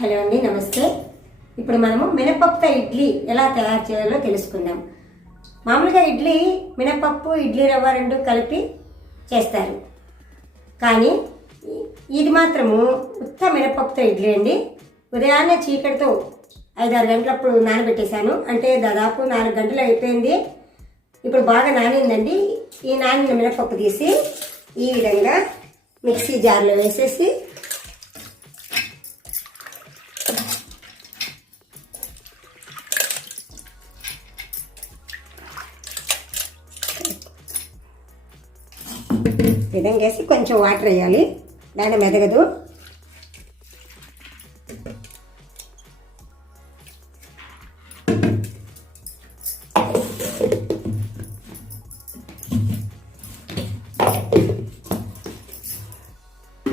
Hello అండి, నమస్తే. ఇప్పుడు మనము మినపప్పుతో ఇడ్లీ ఎలా తయారు చేయాలో తెలుసుకుందాం. మామూలుగా ఇడ్లీ మినపప్పు ఇడ్లీ రవ్వ రెండు కలిపి చేస్తారు, కానీ ఇది మాత్రము ఉత్త మినపప్పుతో ఇడ్లీ అండి. ఉదయాన్నే చీకటితో 5-6 గంటలప్పుడు నానబెట్టేశాను, అంటే దాదాపు 4 గంటలు అయిపోయింది. ఇప్పుడు బాగా నానిందండి. ఈ నానిన మినపప్పు తీసి ఈ విధంగా మిక్సీ జార్లో వేసేసి విధంగా వేసి కొంచెం వాటర్ వేయాలి, దాన్ని మెదగదు.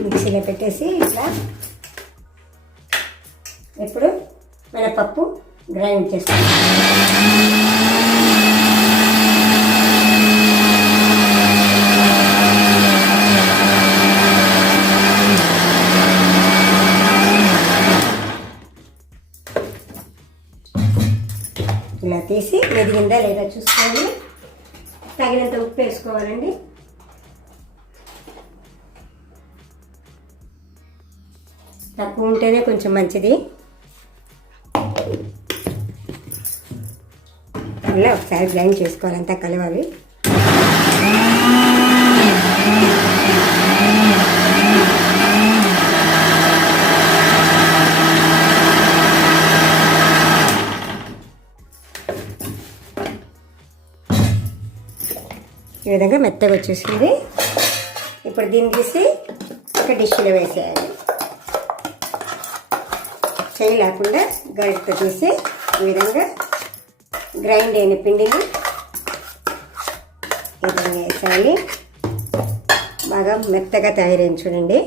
మిక్సీలో పెట్టేసి ఇట్లా ఇప్పుడు మినపప్పు గ్రైండ్ చేసుకోవాలి. ఇలా తీసి మెదిగిందా లేదా చూసుకోవాలి. తగినంత ఉప్పు వేసుకోవాలండి. తక్కువ ఉంటేనే కొంచెం మంచిది. ఇలా ఒకసారి గ్రైండ్ చేసుకోవాలి, అంతా కలవాలి. ఈ విధంగా మెత్తగా వచ్చేసింది. ఇప్పుడు దీన్ని తీసి ఒక డిష్లో వేసేయాలి. చేయి లేకుండా గరిటతో తీసి ఈ విధంగా గ్రైండ్ అయిన పిండిని ఈ విధంగా వేసేయాలి. బాగా మెత్తగా తయారైంది చూడండి.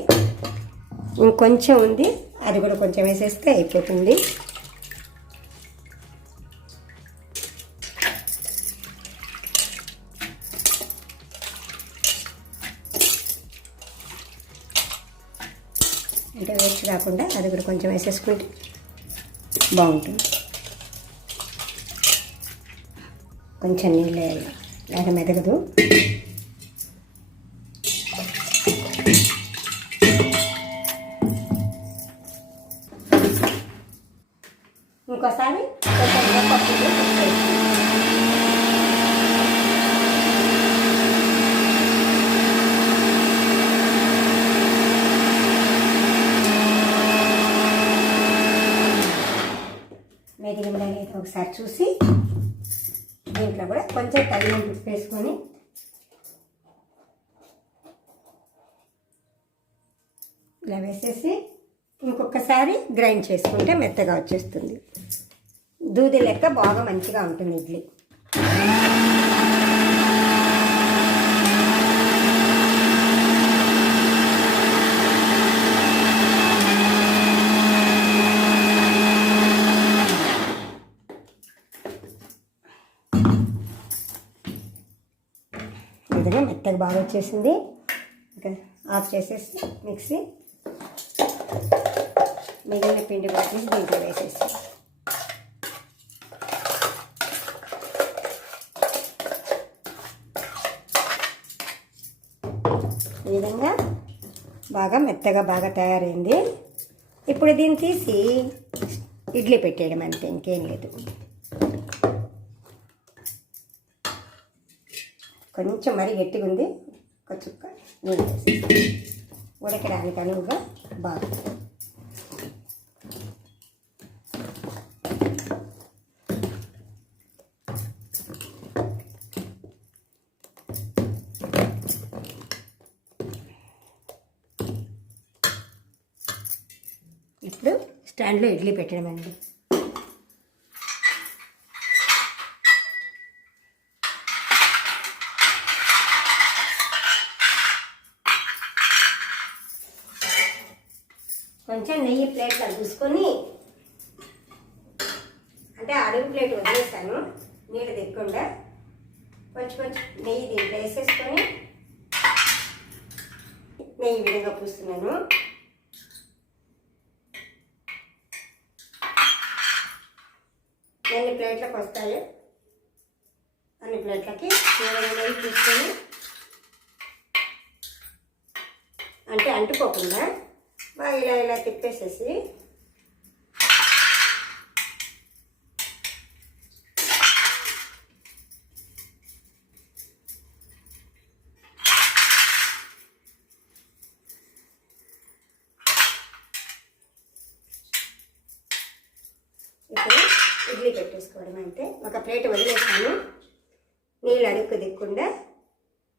ఇంకొంచెం ఉంది, అది కూడా కొంచెం వేసేస్తే అయిపోతుంది. అంటే వేస్ట్ కాకుండా అది కూడా కొంచెం వేసేసుకుంటే బాగుంటుంది. కొంచెం నీళ్ళు వేయాలి, లేదా మెదగదు. ఇంకోసారి మెదిగిందా లేదా ఒకసారి చూసి దీంట్లో కూడా కొంచెం తగినంత ఉప్పు వేసుకొని ఇలా వేసేసి ఇంకొకసారి గ్రైండ్ చేసుకుంటే మెత్తగా వచ్చేస్తుంది. దూది లెక్క బాగా మంచిగా ఉంటుంది ఇడ్లీ. విధంగా మెత్తగా బాగా వచ్చేసింది. ఇంకా ఆఫ్ చేసేసి మిక్సీ మిగిలిన పిండి పట్టేసి దీంట్లో వేసేసి ఈ విధంగా బాగా మెత్తగా బాగా తయారైంది. ఇప్పుడు దీన్ని తీసి ఇడ్లీ పెట్టేయడం అంతే, ఇంకేం లేదు. కొంచెం మరీ గట్టిగా ఉంది, ఒక చుక్క నీళ్ళు వేసి ఉడకడానికి అనువుగా బాగా. ఇప్పుడు స్టాండ్లో ఇడ్లీ పెట్టడం అండి. కొంచెం నెయ్యి ప్లేట్లో చూసుకొని, అంటే అడుగు ప్లేట్ వదిలేసాను నీళ్ళు దిక్కుండా, కొంచెం నెయ్యి దీంట్లో వేసేసుకొని నెయ్యి విధంగా పూస్తున్నాను. ఎన్ని ప్లేట్లకు వస్తాయో అన్ని ప్లేట్లకి నెయ్యి తీసుకొని, అంటే అంటుకోకుండా బాగా ఇలా తిప్పేసేసి ఇప్పుడు ఇడ్లీ పెట్టేసుకోవడం. అంటే ఒక ప్లేట్ వదిలేసాను నీళ్ళు అడుక్కు దిక్కుండా.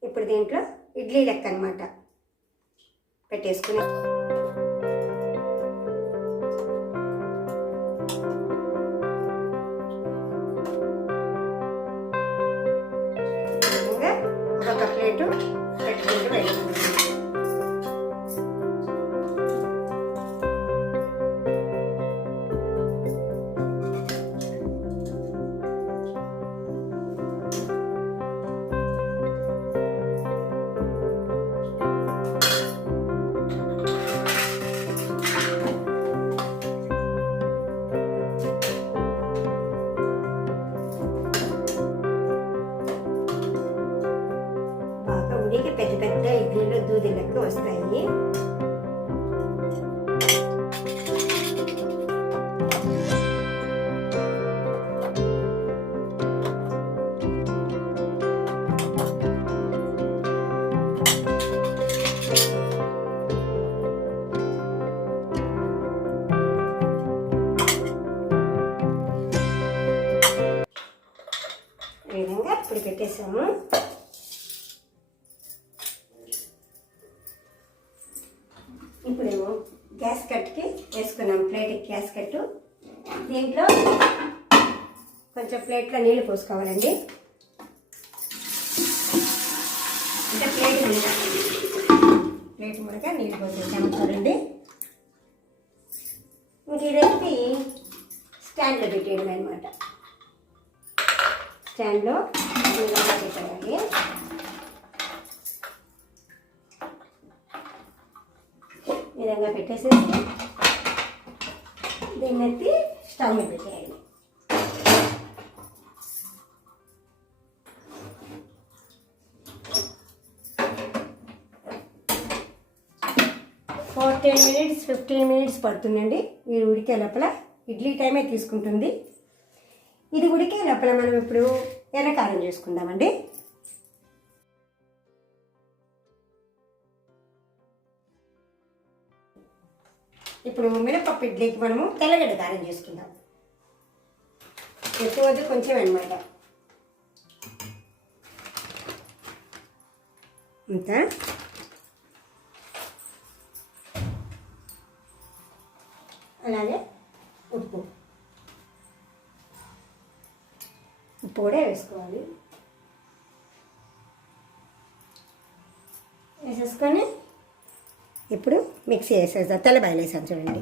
ఇప్పుడు దీంట్లో ఇడ్లీ లెక్క అనమాట పెట్టేసుకుని ఒక్కొక్క ప్లేటు పెట్టుకుంటూ వెళ్ళిపోయింది. పెద్ద పెద్ద ఇడ్లీలు దూది లెక్క వస్తాయి. ఈ విధంగా ఇప్పుడు పెట్టేసాము. ఇప్పుడేమో గ్యాస్ కట్కి వేసుకున్నాం. ప్లేట్కి గ్యాస్ కట్టు. దీంట్లో కొంచెం ప్లేట్లో నీళ్ళు పోసుకోవాలండి. అంటే ప్లేట్ మునక నీళ్ళు పోసేసాము చూడండి. ఇంక ఈ రెసిపీ స్టాండ్లో పెట్టేయడం అనమాట. స్టాండ్లో నీళ్ళగా పెట్టేయాలి. ఈ విధంగా పెట్టేసేసి దీన్ని ఎత్తి స్టవ్ మీద పెట్టేయాలి. ఫోర్ 10 minutes 15 minutes పడుతుందండి. ఇది ఉడికే లోపల. ఇడ్లీ టైమే తీసుకుంటుంది. ఇది ఉడికే లోపల మనం ఇప్పుడు ఎర్రకారం చేసుకుందామండి. ఇప్పుడు మినపప్పు ఇడ్లీకి మనము తెల్లగడ్డ కారం చేసుకుందాం. ఎక్కువ వద్దు, కొంచెం అనమాట. అంతా అలాగే ఉప్పు కూడా వేసుకోవాలి. వేసేసుకొని ఇప్పుడు మిక్సీ వేసేద్దాం. తెల్లబాయలు వేసాను చూడండి.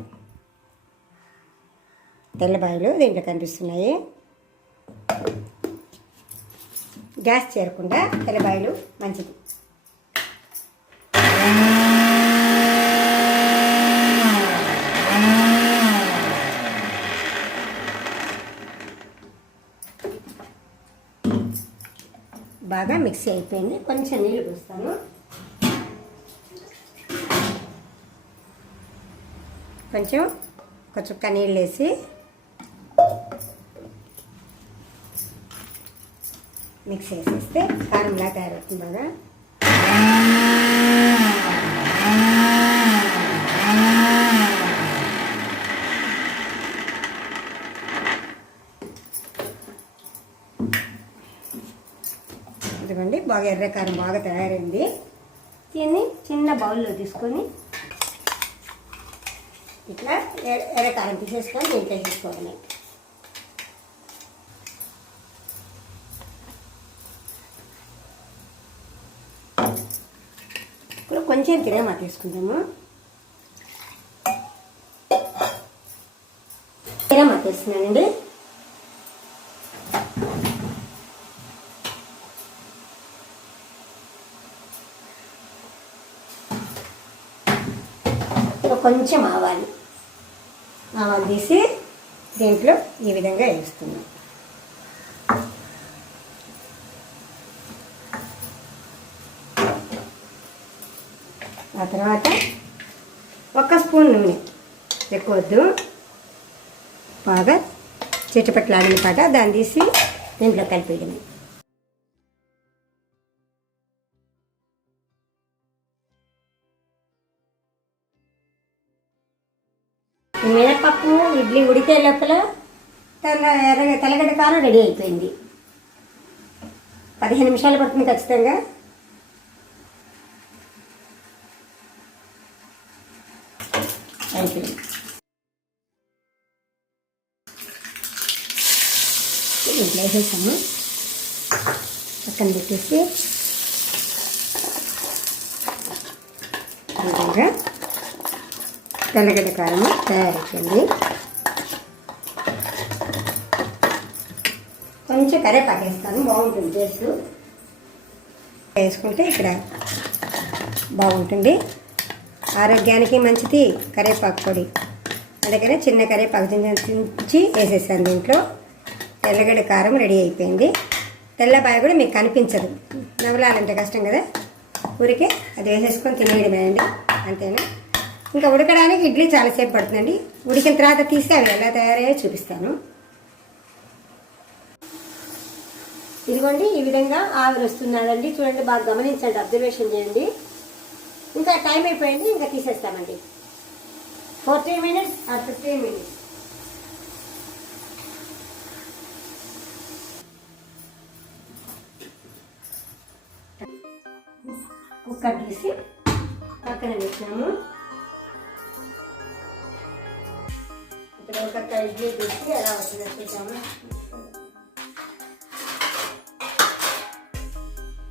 తెల్లబాయలు దీంట్లో కనిపిస్తున్నాయి. గ్యాస్ చేరకుండా తెల్లబాయలు మంచిది. బాగా మిక్సీ అయిపోయింది. కొంచెం నీళ్ళు పోస్తాను. కొంచెం ఒక చుక్క నీళ్ళు వేసి మిక్స్ చేసేస్తే కారంలా తయారవుతుంది. బాగా ఇదిగోండి, బాగా ఎర్రకారం బాగా తయారైంది. దీన్ని చిన్న బౌల్లో తీసుకొని ఇట్లా ఎర్రకారం తీసేసుకొని దీంట్లో తీసుకోవాలి. ఇప్పుడు కొంచెం తిరగమా తీసుకుందాము. తిరగమా తీస్తున్నానండి. కొంచెం ఆవాలు తీసి దీంట్లో ఈ విధంగా వేస్తున్నాం. ఆ తర్వాత 1 స్పూన్ నూనె, ఎక్కువ వద్దు, బాగా చిట్టపట్లాడిన పాట దాన్ని తీసి దీంట్లో కలిపేయడమే. మినపప్పు ఇడ్లీ ఉడికే లోపల తెల్లగడ్డ కారం రెడీ అయిపోయింది. 15 నిమిషాలు పడుతుంది ఖచ్చితంగా. అయిపోయింది. ఇంట్లో వేసేసాము, పక్కన పెట్టేసి విధంగా తెల్లగడ్డ కారం తయారైపోయింది. కొంచెం కరివేపాకు వేస్తాను, బాగుంటుంది టేస్ట్. వేసుకుంటే ఇక్కడ బాగుంటుంది, ఆరోగ్యానికి మంచిది కరివేపాకు పొడి. అందుకనే చిన్న కరివేపాకు చించి వేసేసాను దీంట్లో. తెల్లగడ్డ కారం రెడీ అయిపోయింది. తెల్లబాయ కూడా మీకు కనిపించదు, నవలాలంటే కష్టం కదా, ఊరికే అది వేసేసుకొని తినేయడమే అండి, అంతేనా. ఇంకా ఉడకడానికి ఇడ్లీ చాలాసేపు పడుతుందండి. ఉడికిన తర్వాత తీసి అవి ఎలా తయారయ్యో చూపిస్తాను. ఇదిగోండి ఈ విధంగా ఆవిరి వస్తున్నాడండి, చూడండి, బాగా గమనించండి, అబ్జర్వేషన్ చేయండి. ఇంకా టైం అయిపోయింది, ఇంకా తీసేస్తామండి. 40 minutes or 15 minutes. కుక్కర్ తీసి పక్కన పెట్టాము. ఇప్పుడు ఒక ఇడ్లీ తీసి ఎలా వస్తుందో చూద్దాము.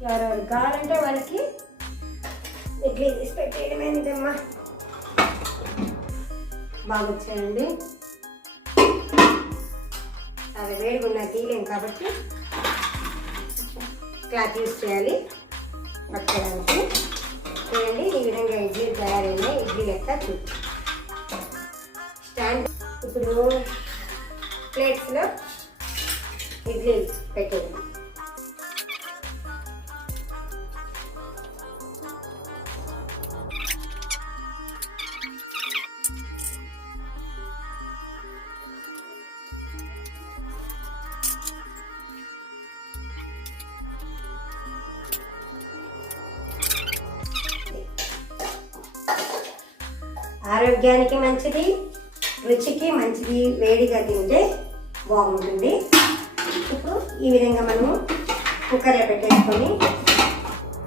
ఎవరెవరు కావాలంటే వాళ్ళకి ఇడ్లీ తీసి పెట్టేయడమేంటమ్మా, బాగా వచ్చాయండి. అది వేడిగున్నా తీయలేం కాబట్టి క్లాత్ యూజ్ చేయాలి పట్టుకోవడానికి. చూడండి ఈ విధంగా ఇడ్లీ తయారైన ఇడ్లీ లెక్క స్టాండ్. ఇప్పుడు ప్లేట్స్లో ఇడ్లీ పెట్టేది. ఆరోగ్యానికి మంచిది, రుచికి మంచిది, వేడిగా తింటే బాగుంటుంది. ఇప్పుడు ఈ విధంగా మనము కుక్కర్లో పెట్టేసుకొని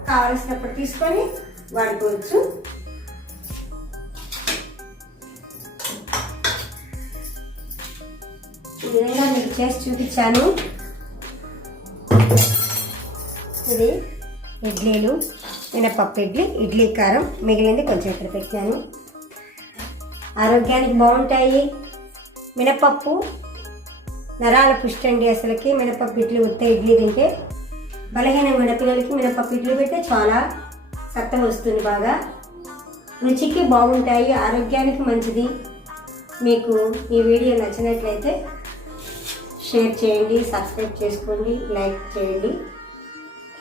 కావలసినప్పుడు తీసుకొని వాడుకోవచ్చు. ఈ విధంగా మీకు చేసి చూపించాను. ఇది ఇడ్లీలు, మినపప్పు ఇడ్లీ కారం మిగిలింది కొంచెం ఇక్కడ పెట్టాను. ఆరోగ్యానికి బాగుంటాయి. మినపప్పు నరాల పుష్టి అండి. అసలుకి మినపప్పు ఇడ్లీ, ఉత్త ఇడ్లీ తింటే బలహీనమైన పిల్లలకి మినపప్పు ఇడ్లీ పెడితే చాలా సత్తం వస్తుంది. బాగా రుచికి బాగుంటాయి, ఆరోగ్యానికి మంచిది. మీకు ఈ వీడియో నచ్చినట్లయితే షేర్ చేయండి, సబ్స్క్రైబ్ చేసుకోండి, లైక్ చేయండి.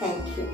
Thank you.